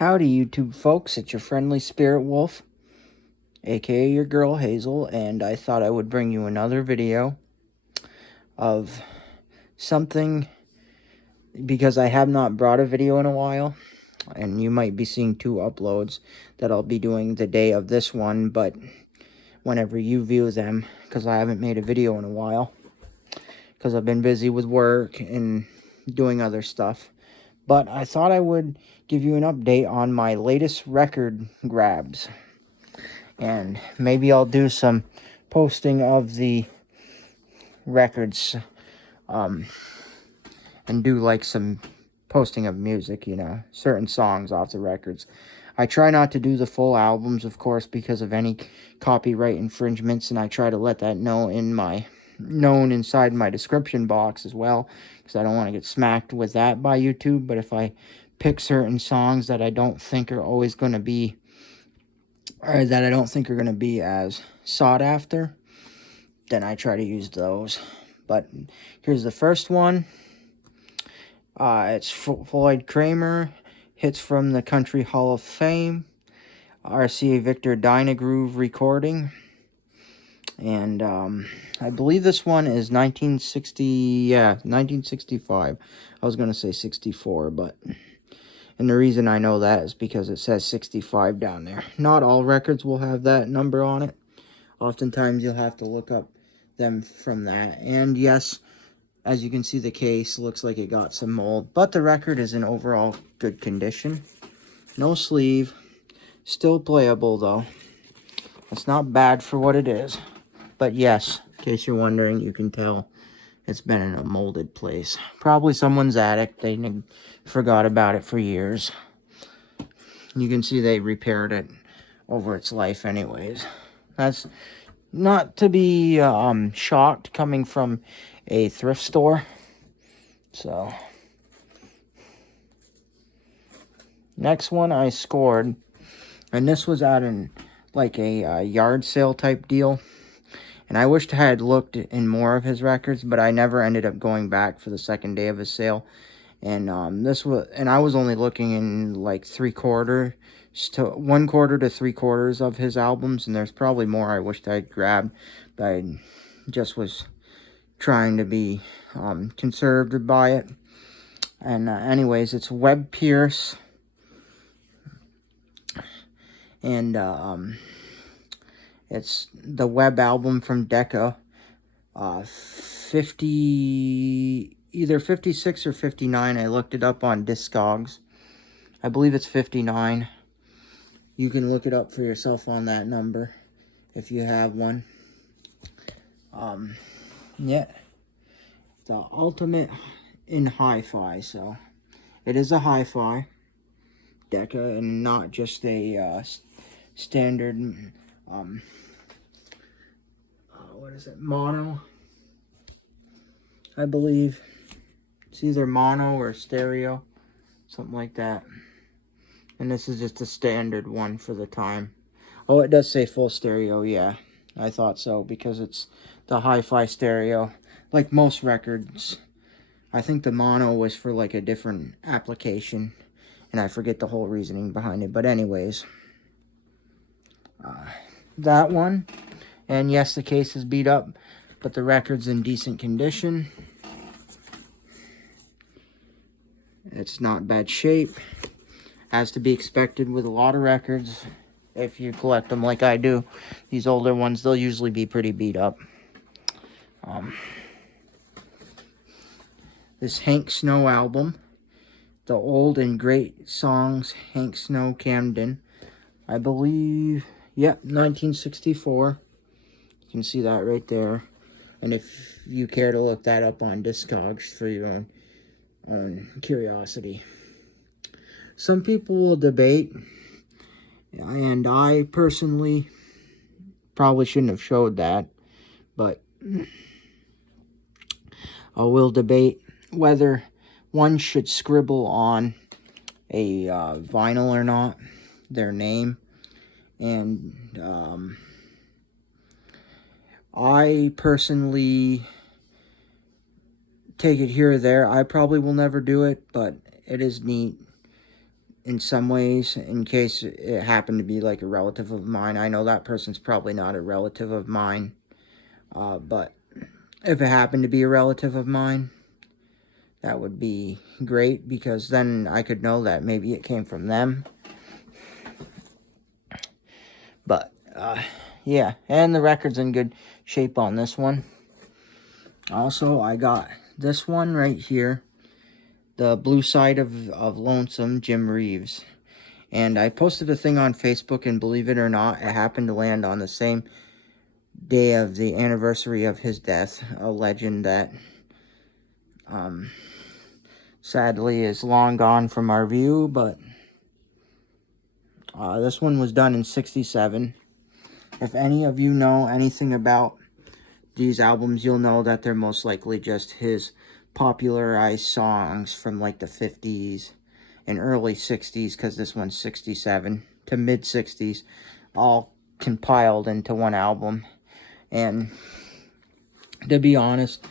Howdy, YouTube folks. It's your friendly spirit wolf, aka your girl Hazel, and I thought I would bring you another video of something because I have not brought a video in a while, and you might be seeing two uploads that I'll be doing the day of this one, but whenever you view them, because I haven't made a video in a while, because I've been busy with work and doing other stuff. But I thought I would give you an update on my latest record grabs. And maybe I'll do some posting of the records, and do like some posting of music, certain songs off the records. I try not to do the full albums, of course, because of any copyright infringements, and I try to let that known inside my description box as well, because I don't want to get smacked with that by YouTube. But if I pick certain songs that I don't think are always going to be, or that I don't think are going to be as sought after, then I try to use those. But here's the first one. It's Floyd Kramer, Hits from the Country Hall of Fame, RCA Victor Dynagroove recording. And I believe this one is 1965. I was going to say 64, but... And the reason I know that is because it says 65 down there. Not all records will have that number on it. Oftentimes you'll have to look up them from that. And yes, as you can see, the case looks like it got some mold, but the record is in overall good condition. No sleeve. Still playable though. It's not bad for what it is. But yes, in case you're wondering, you can tell it's been in a molded place. Probably someone's attic. They forgot about it for years. You can see they repaired it over its life anyways. That's not to be shocked coming from a thrift store. So, next one I scored, and this was at a yard sale type deal. And I wished I had looked in more of his records, but I never ended up going back for the second day of his sale. And I was only looking in like 1/4 to 3/4 of his albums, and there's probably more I wished I'd grabbed, but I just was trying to be conservative by it. And anyways, it's Webb Pierce, and it's the Webb album from Decca, either 56 or 59. I looked it up on Discogs. I believe it's 59. You can look it up for yourself on that number if you have one. Yeah, the ultimate in hi-fi. So it is a hi-fi Decca and not just a standard what is it, mono, I believe. It's either mono or stereo, something like that. And this is just a standard one for the time. Oh, it does say full stereo. Yeah, I thought so, because it's the hi-fi stereo. Like most records, I think the mono was for like a different application, and I forget the whole reasoning behind it. But anyways, that one. And yes, the case is beat up, but the record's in decent condition. It's not bad shape, as to be expected with a lot of records. If you collect them like I do, these older ones, they'll usually be pretty beat up. This Hank Snow album, the old and great songs, Hank Snow, Camden, I believe, yep, 1964. You can see that right there. And if you care to look that up on Discogs for your own curiosity. Some people will debate, and I personally probably shouldn't have showed that, but I will debate whether one should scribble on a vinyl or not, their name. And I personally take it here or there. I probably will never do it, but it is neat in some ways, in case it happened to be like a relative of mine. I know that person's probably not a relative of mine, but if it happened to be a relative of mine, that would be great, because then I could know that maybe it came from them. But, yeah, and the record's in good shape on this one. Also, I got this one right here, The Blue Side of Lonesome, Jim Reeves. And I posted a thing on Facebook, and believe it or not, it happened to land on the same day of the anniversary of his death. A legend that, sadly is long gone from our view, but this one was done in '67. If any of you know anything about these albums, you'll know that they're most likely just his popularized songs from like the 50s and early 60s, because this one's 67 to mid 60s, all compiled into one album. And to be honest,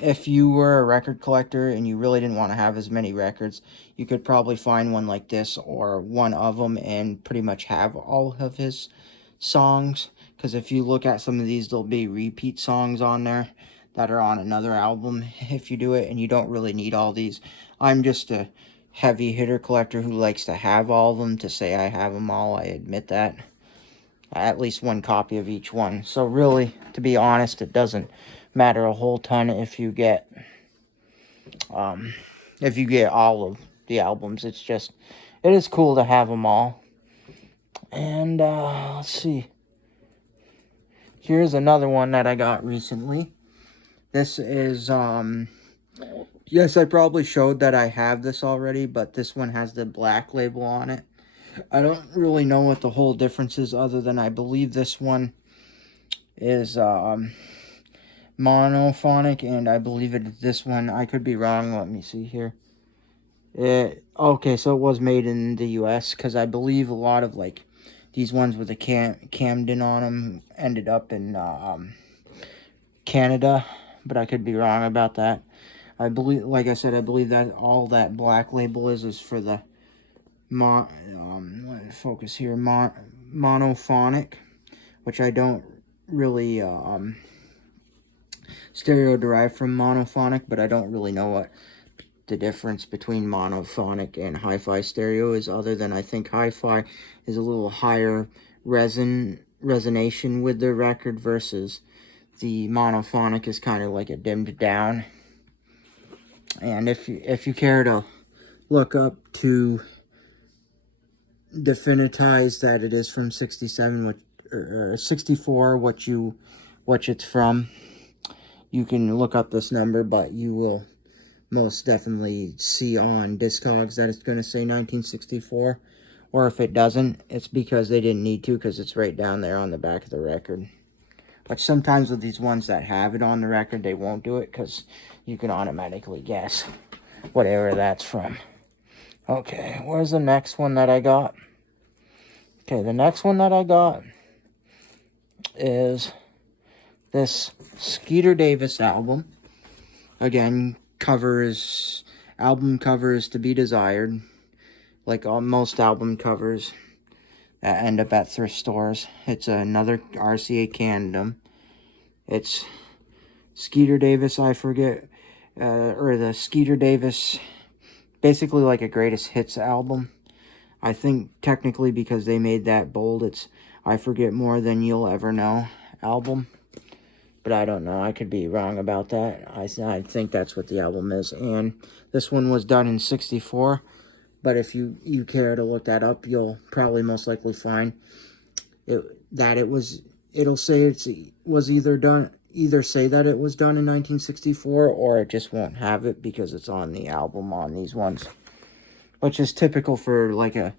if you were a record collector and you really didn't want to have as many records, you could probably find one like this or one of them and pretty much have all of his songs. Because if you look at some of these, there'll be repeat songs on there that are on another album if you do it, and you don't really need all these. I'm just a heavy hitter collector who likes to have all of them. To say I have them all, I admit that. At least one copy of each one. So really, to be honest, it doesn't matter a whole ton if you get all of the albums. It's just, it is cool to have them all. And let's see. Here's another one that I got recently. This is yes, I probably showed that I have this already, but this one has the black label on it. I don't really know what the whole difference is, other than I believe this one is monophonic, and I believe this one, I could be wrong, let me see here. Okay, so it was made in the US, because I believe a lot of like these ones with the Camden on them ended up in Canada, but I could be wrong about that. I believe, like I said, I believe that all that black label is for the focus here, monophonic, which I don't really stereo derived from monophonic, but I don't really know what the difference between monophonic and hi-fi stereo is, other than I think hi-fi is a little higher resonation with the record, versus the monophonic is kind of like a dimmed down. And if you care to look up to definitize that it is from 67, or 64, which it's from, you can look up this number, but you will most definitely see on Discogs that it's going to say 1964. Or if it doesn't, it's because they didn't need to, because it's right down there on the back of the record. But sometimes with these ones that have it on the record, they won't do it, because you can automatically guess whatever that's from. Okay, where's the next one that I got? Okay, the next one that I got is this Skeeter Davis album. Again, album cover is to be desired, like most album covers that end up at thrift stores. It's another RCA Canada. It's Skeeter Davis, I forget, or the Skeeter Davis, basically like a greatest hits album. I think technically, because they made that bold, it's I Forget More Than You'll Ever Know album. But I don't know. I could be wrong about that. I think that's what the album is. And this one was done in '64. But if you care to look that up, you'll probably most likely find it'll say it was either say that it was done in 1964, or it just won't have it because it's on the album on these ones. Which is typical for like a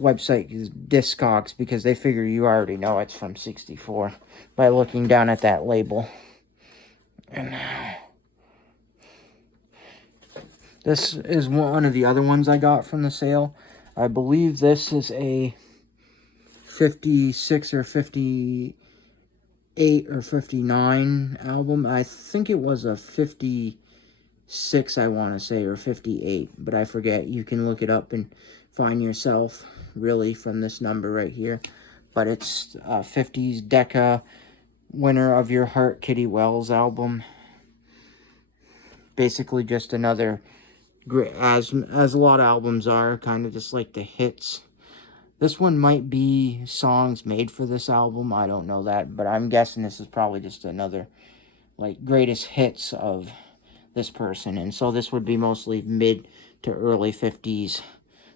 website, Discogs, because they figure you already know it's from '64 by looking down at that label. And this is one of the other ones I got from the sale. I believe this is a 56 or 58 or 59 album. I think it was a 56, I want to say, or 58, but I forget. You can look it up and find yourself, really, from this number right here. But it's 50s Decca Winner of Your Heart Kitty Wells album. Basically just another, as a lot of albums are, kind of just like the hits. This one might be songs made for this album, I don't know that, but I'm guessing this is probably just another, like, greatest hits of this person. And so this would be mostly mid to early 50s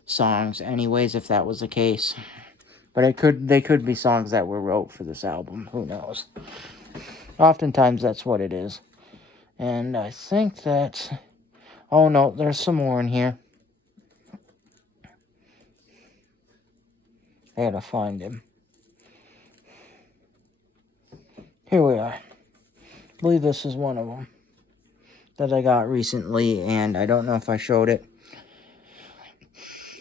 songs anyways, if that was the case. But they could be songs that were wrote for this album, who knows. Oftentimes that's what it is. And I think that's... Oh no, there's some more in here. I gotta find him. Here we are. I believe this is one of them that I got recently, and I don't know if I showed it.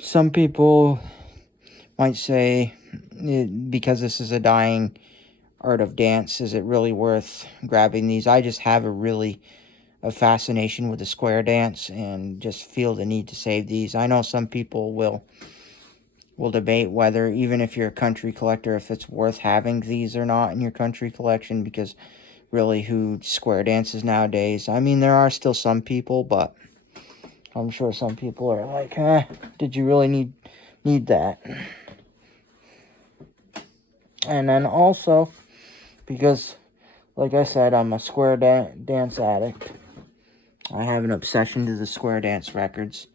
Some people might say, because this is a dying art of dance, is it really worth grabbing these? I just have a fascination with the square dance and just feel the need to save these. I know some people will debate whether, even if you're a country collector, if it's worth having these or not in your country collection, because really, who square dances nowadays? I mean, there are still some people, but I'm sure some people are like, did you really need that? And then also, because, like I said, I'm a square dance addict. I have an obsession to the square dance records.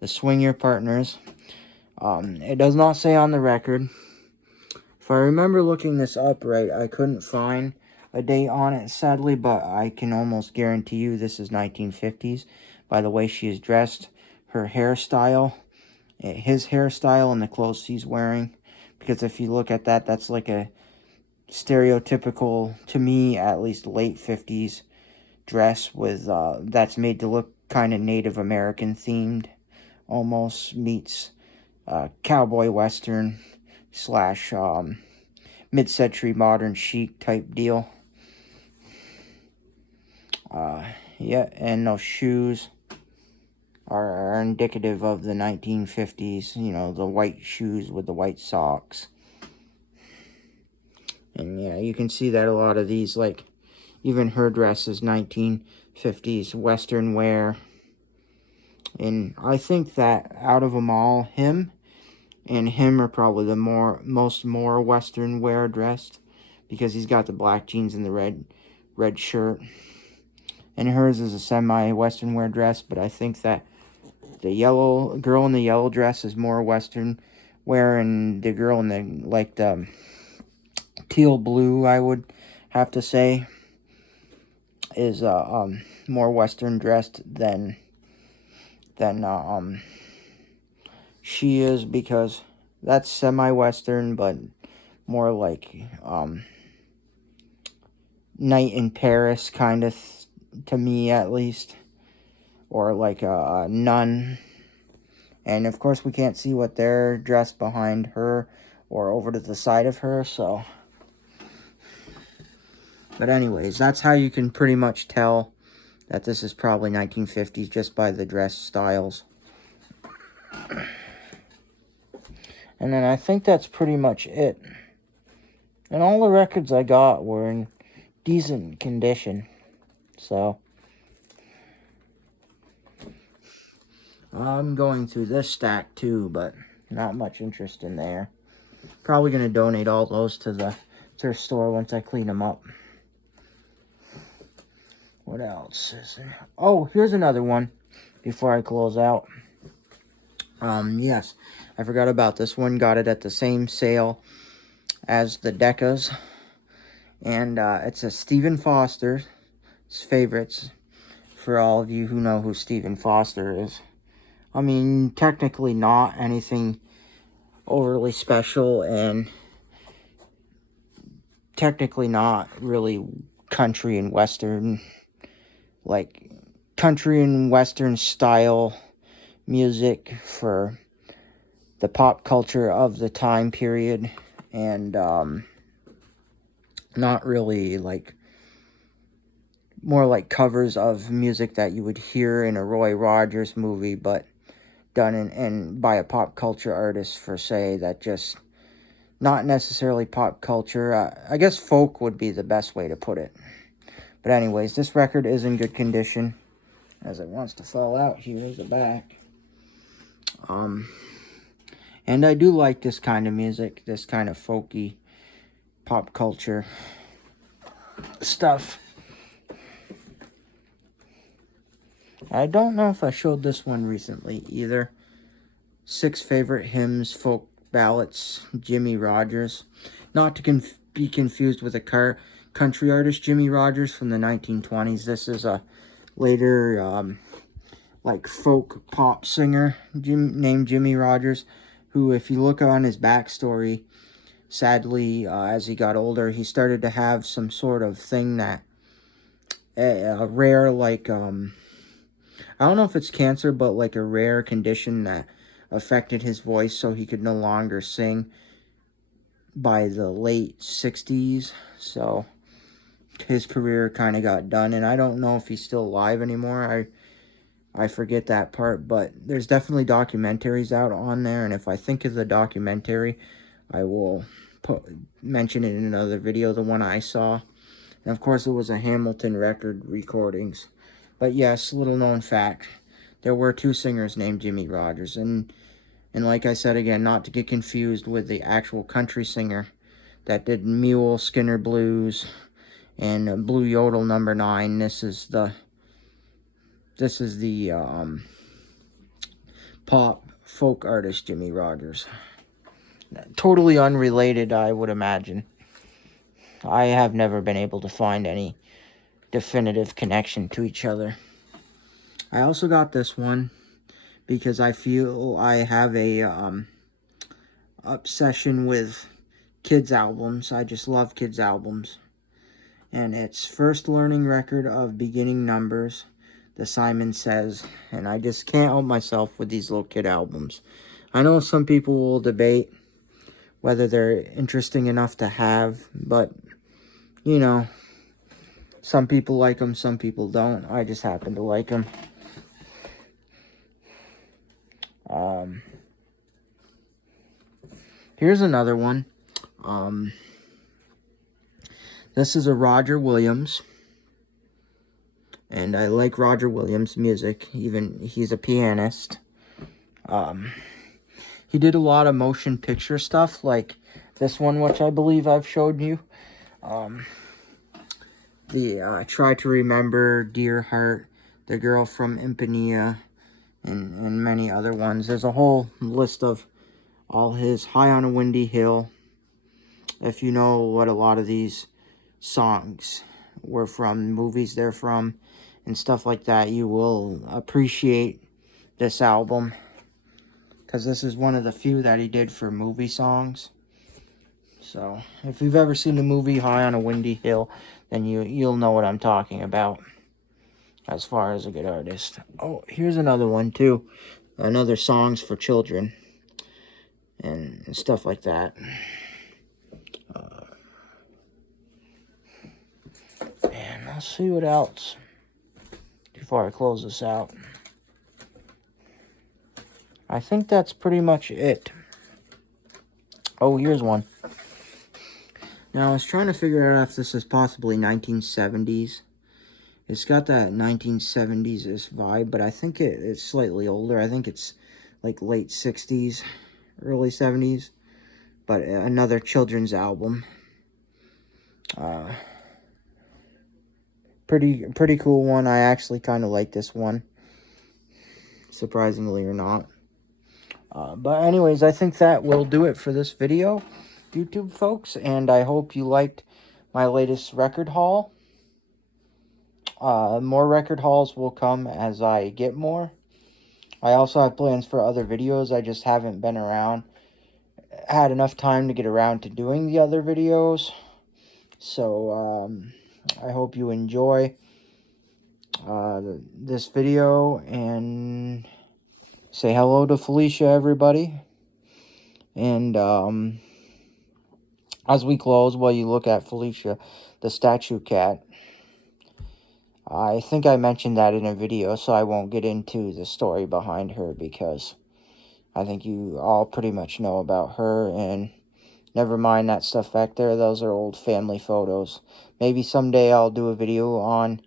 The Swing Your Partners. It does not say on the record. If I remember looking this up right, I couldn't find a date on it, sadly, but I can almost guarantee you this is 1950s. By the way she is dressed, her hairstyle, his hairstyle, and the clothes he's wearing. Because if you look at that, that's like a stereotypical, to me at least, late 50s dress with that's made to look kind of Native American themed, almost meets cowboy western slash mid-century modern chic type deal. Yeah, and those shoes are indicative of the 1950s, you know, the white shoes with the white socks. And yeah, you can see that a lot of these, like, even her dress is 1950s Western wear. And I think that out of them all, him are probably the more Western wear dressed, because he's got the black jeans and the red shirt. And hers is a semi-Western wear dress, but I think that the girl in the yellow dress is more Western wear, and the girl in the teal blue, I would have to say, is more Western dressed than she is, because that's semi-Western, but more like Night in Paris kind of, to me at least, or like a nun. And of course we can't see what they're dressed behind her or over to the side of her, so. But anyways, that's how you can pretty much tell that this is probably 1950s, just by the dress styles. And then I think that's pretty much it. And all the records I got were in decent condition. So I'm going through this stack too, but not much interest in there. Probably going to donate all those to the thrift store once I clean them up. What else is there? Oh, here's another one before I close out. Yes, I forgot about this one. Got it at the same sale as the Deccas. And it's a Stephen Foster's favorites, for all of you who know who Stephen Foster is. I mean, technically not anything overly special, and technically not really country and western, like country and western style music for the pop culture of the time period, and not really like, more like covers of music that you would hear in a Roy Rogers movie, but done and by a pop culture artist, for say, that just not necessarily pop culture. I guess folk would be the best way to put it. But anyways, this record is in good condition, as it wants to fall out here is the back. And I do like this kind of music, this kind of folky pop culture stuff. I don't know if I showed this one recently either. 6 Favorite Hymns, Folk Ballads, Jimmy Rogers. Not to be confused with a country artist, Jimmy Rogers, from the 1920s. This is a later, like, folk pop singer named Jimmy Rogers, who, if you look on his backstory, sadly, as he got older, he started to have some sort of thing that, a rare, like, I don't know if it's cancer, but like a rare condition that affected his voice, so he could no longer sing by the late 60s. So his career kind of got done, and I don't know if he's still alive anymore. I forget that part, but there's definitely documentaries out on there, and if I think of the documentary, I will mention it in another video, the one I saw. And of course, it was a Hamilton record recordings. But yes, little known fact, there were 2 singers named Jimmy Rogers. And like I said again, not to get confused with the actual country singer that did Mule, Skinner Blues, and Blue Yodel number 9. This is the pop folk artist Jimmy Rogers. Totally unrelated, I would imagine. I have never been able to find any definitive connection to each other. I also got this one because I feel I have a obsession with kids albums. I just love kids albums. And it's First Learning Record of Beginning Numbers, the Simon Says. And I just can't help myself with these little kid albums. I know some people will debate whether they're interesting enough to have, but, you know, some people like them, some people don't. I just happen to like them. Here's another one. This is a Roger Williams. And I like Roger Williams' music. Even he's a pianist. He did a lot of motion picture stuff, like this one, which I believe I've showed you. The Try to Remember, Dear Heart, The Girl from Ipanema, and many other ones. There's a whole list of all his. High on a Windy Hill. If you know what a lot of these songs were from, movies they're from, and stuff like that, you will appreciate this album, because this is one of the few that he did for movie songs. So, if you've ever seen the movie High on a Windy Hill, then you'll know what I'm talking about as far as a good artist. Oh, here's another one too. Another Songs for Children and stuff like that. And let's see what else before I close this out. I think that's pretty much it. Oh, here's one. Now, I was trying to figure out if this is possibly 1970s. It's got that 1970s-ish vibe, but I think it's slightly older. I think it's like late 60s, early 70s. But another children's album. Pretty cool one. I actually kind of like this one, surprisingly or not. But anyways, I think that will do it for this video, YouTube folks, and I hope you liked my latest record haul. More record hauls will come as I get more. I also have plans for other videos. I just haven't had enough time to get around to doing the other videos. So, I hope you enjoy this video, and say hello to Felicia, everybody. And as we close, while you look at Felicia, the statue cat, I think I mentioned that in a video, so I won't get into the story behind her, because I think you all pretty much know about her, and never mind that stuff back there. Those are old family photos. Maybe someday I'll do a video on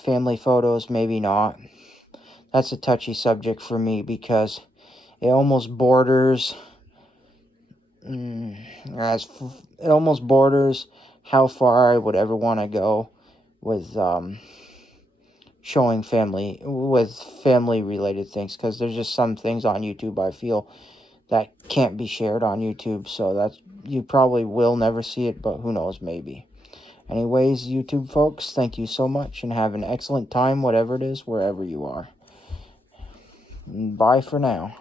family photos, maybe not. That's a touchy subject for me because it almost borders it almost borders how far I would ever want to go with showing family related things, because there's just some things on YouTube I feel that can't be shared on YouTube, so that's, you probably will never see it, but who knows, maybe. Anyways, YouTube folks, thank you so much, and have an excellent time, whatever it is, wherever you are. Bye for now.